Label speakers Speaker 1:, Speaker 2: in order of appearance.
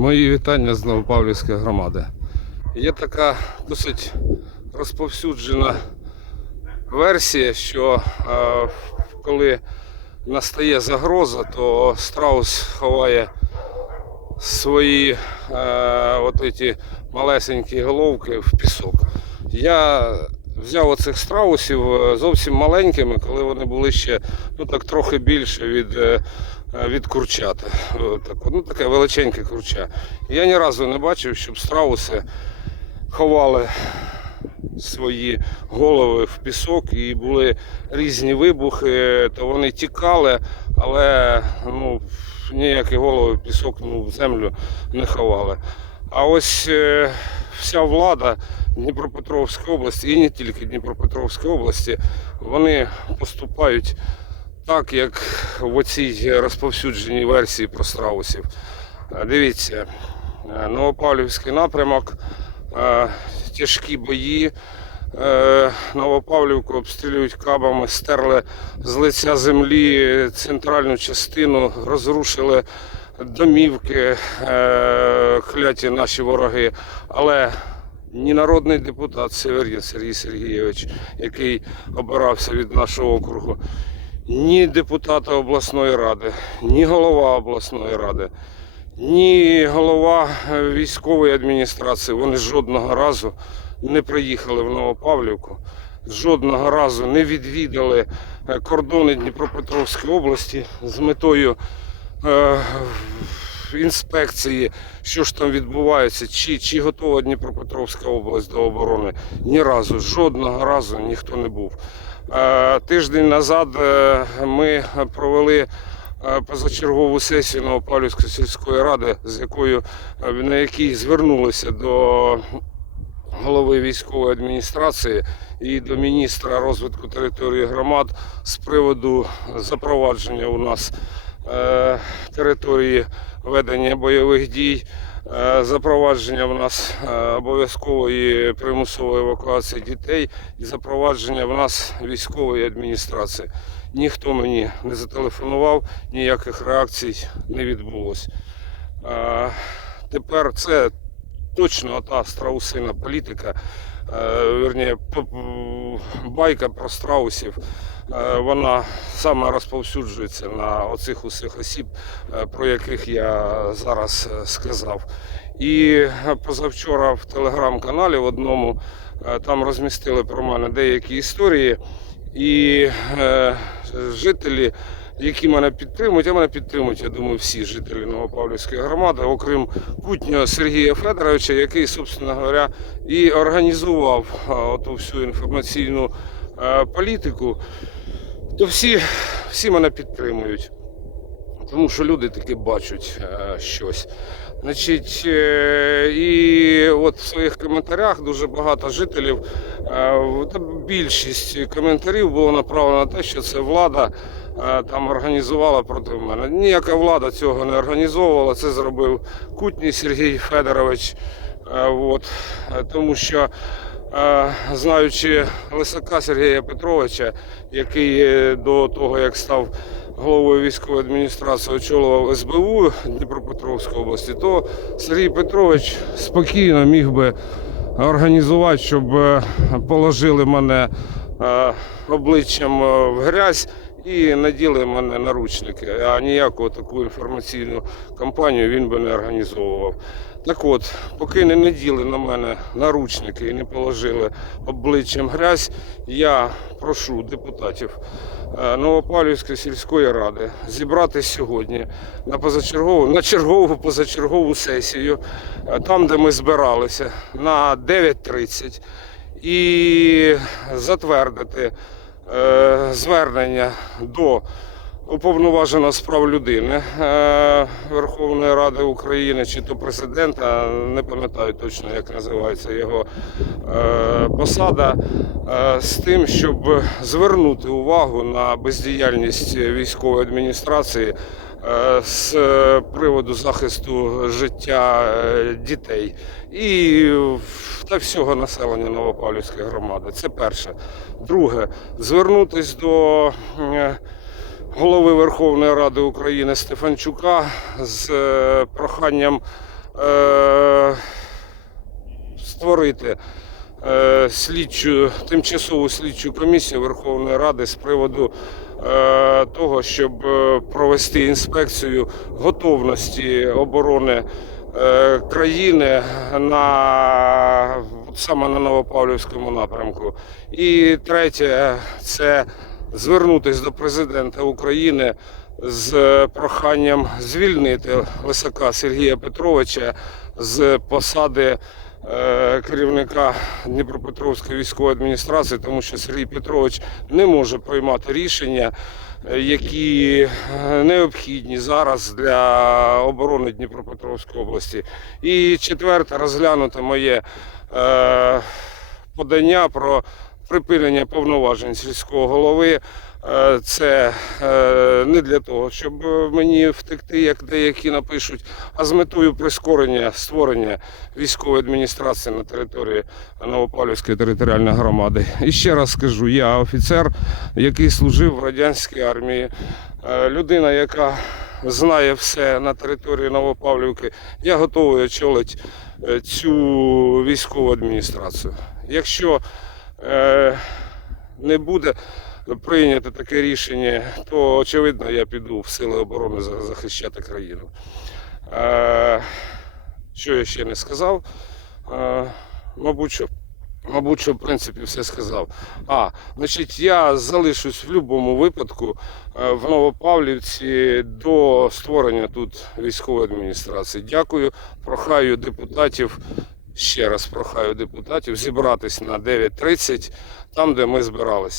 Speaker 1: Мої вітання з Новопавлівської громади. Є така досить розповсюджена версія, що е, коли настає загроза, то страус ховає свої е, от ці малесенькі головки в пісок. Я взяв оцих страусів е, зовсім маленькими, коли вони були ще ну, так трохи більше від, е, е, від курчата. Так, ну, таке величеньке курча. Я ні разу не бачив, щоб страуси ховали свої голови в пісок і були різні вибухи, то вони тікали, але ну, ніякі голови в пісок ну, в землю не ховали. А ось вся влада Дніпропетровської області і не тільки Дніпропетровської області, вони поступають так, як в оцій розповсюдженій версії про страусів. Е, Дивіться, е, Новопавлівський напрямок, е, тяжкі бої. Новопавлівку обстрілюють кабами, стерли з лиця землі центральну частину, розрушили домівки, е, кляті наші вороги. Але ні народний депутат Северін Сергій Сергійович, який обирався від нашого округу, ні депутата обласної ради, ні голова обласної ради, ні голова військової адміністрації. Вони жодного разу не приїхали в Новопавлівку, жодного разу не відвідали е, кордони Дніпропетровської області з метою інспекції, що ж там відбувається, чи, чи готова Дніпропетровська область до оборони. Ні разу, жодного разу ніхто не був. Е, Тиждень назад е, ми провели е, позачергову сесію Новопавлівської сільської ради, з якою е, на якій звернулися до голови військової адміністрації і до міністра розвитку території громад з приводу запровадження у нас е, території ведення бойових дій. е, Запровадження в нас е, обов'язкової примусової евакуації дітей і запровадження в нас військової адміністрації. Ніхто мені не зателефонував, ніяких реакцій не відбулось. Е, Тепер це точно та страусина політика, е, п- байка про страусів. е, Вона саме розповсюджується на оцих усіх осіб, е, про яких я зараз сказав. І позавчора в телеграм-каналі в одному там розмістили про мене деякі історії, і жителі які мене підтримують, а мене підтримують, я думаю, всі жителі Новопавлівської громади, окрім путнього Сергія Федоровича, який, собственно говоря, і організував оту всю інформаційну е, політику, то всі, всі мене підтримують. Тому що люди таки бачать е, щось. Значить, е, і от в своїх коментарях дуже багато жителів, е, більшість коментарів було направлено на те, що це влада там організувала проти мене. Ніяка влада цього не організовувала. Це зробив Кутній Сергій Федорович. От, тому що знаючи Лисака Сергія Петровича, який до того, як став головою військової адміністрації, очолював СБУ Дніпропетровської області, то Сергій Петрович спокійно міг би організувати, щоб е, положили мене е, обличчям е, в грязь. І наділи мене наручники, а ніяку таку інформаційну кампанію він би не організовував. Так от, поки не наділи на мене наручники і не положили обличчям грязь, я прошу депутатів е, Новопавлівської сільської ради зібрати сьогодні на позачергову, на чергову позачергову сесію, е, там, де ми збиралися, на 9.30 і затвердити е, звернення до уповноваженого з прав людини е, Верховної Ради України чи то президента, не пам'ятаю точно, як називається його е, посада, е, з тим, щоб звернути увагу на бездіяльність військової адміністрації. З приводу захисту життя дітей і та всього населення Новопавлівської громади. Це перше. Друге, звернутись до голови Верховної Ради України Стефанчука з е, проханням е, створити е, слідчу, тимчасову слідчу комісію Верховної Ради з приводу того, щоб провести інспекцію готовності оборони країни на саме на Новопавлівському напрямку. І третє це звернутися до президента України з проханням звільнити Лисака Сергія Петровича з посади е, керівника Дніпропетровської військової адміністрації, тому що Сергій Петрович не може приймати рішення, е, які е, необхідні зараз для оборони Дніпропетровської області. І четверте, розглянути моє е, подання про припинення повноважень сільського голови. Е, Це е, не для того, щоб е, мені втекти, як деякі напишуть, а з метою прискорення створення військової адміністрації на території Новопавлівської територіальної громади. І ще раз скажу, я офіцер, який служив в радянській армії, людина, яка знає все на території Новопавлівки. Я готовий очолити цю військову адміністрацію. Якщо не буде прийнято таке рішення, то очевидно я піду в сили оборони захищати країну. Е, що я ще не сказав? Е, мабуть, що, мабуть, що в принципі все сказав. А, значить, я залишусь в будь-якому випадку е, в Новопавлівці до створення тут військової адміністрації. Дякую. Прохаю депутатів. Ще раз прохаю депутатів зібратись на 9.30, там, де ми збиралися.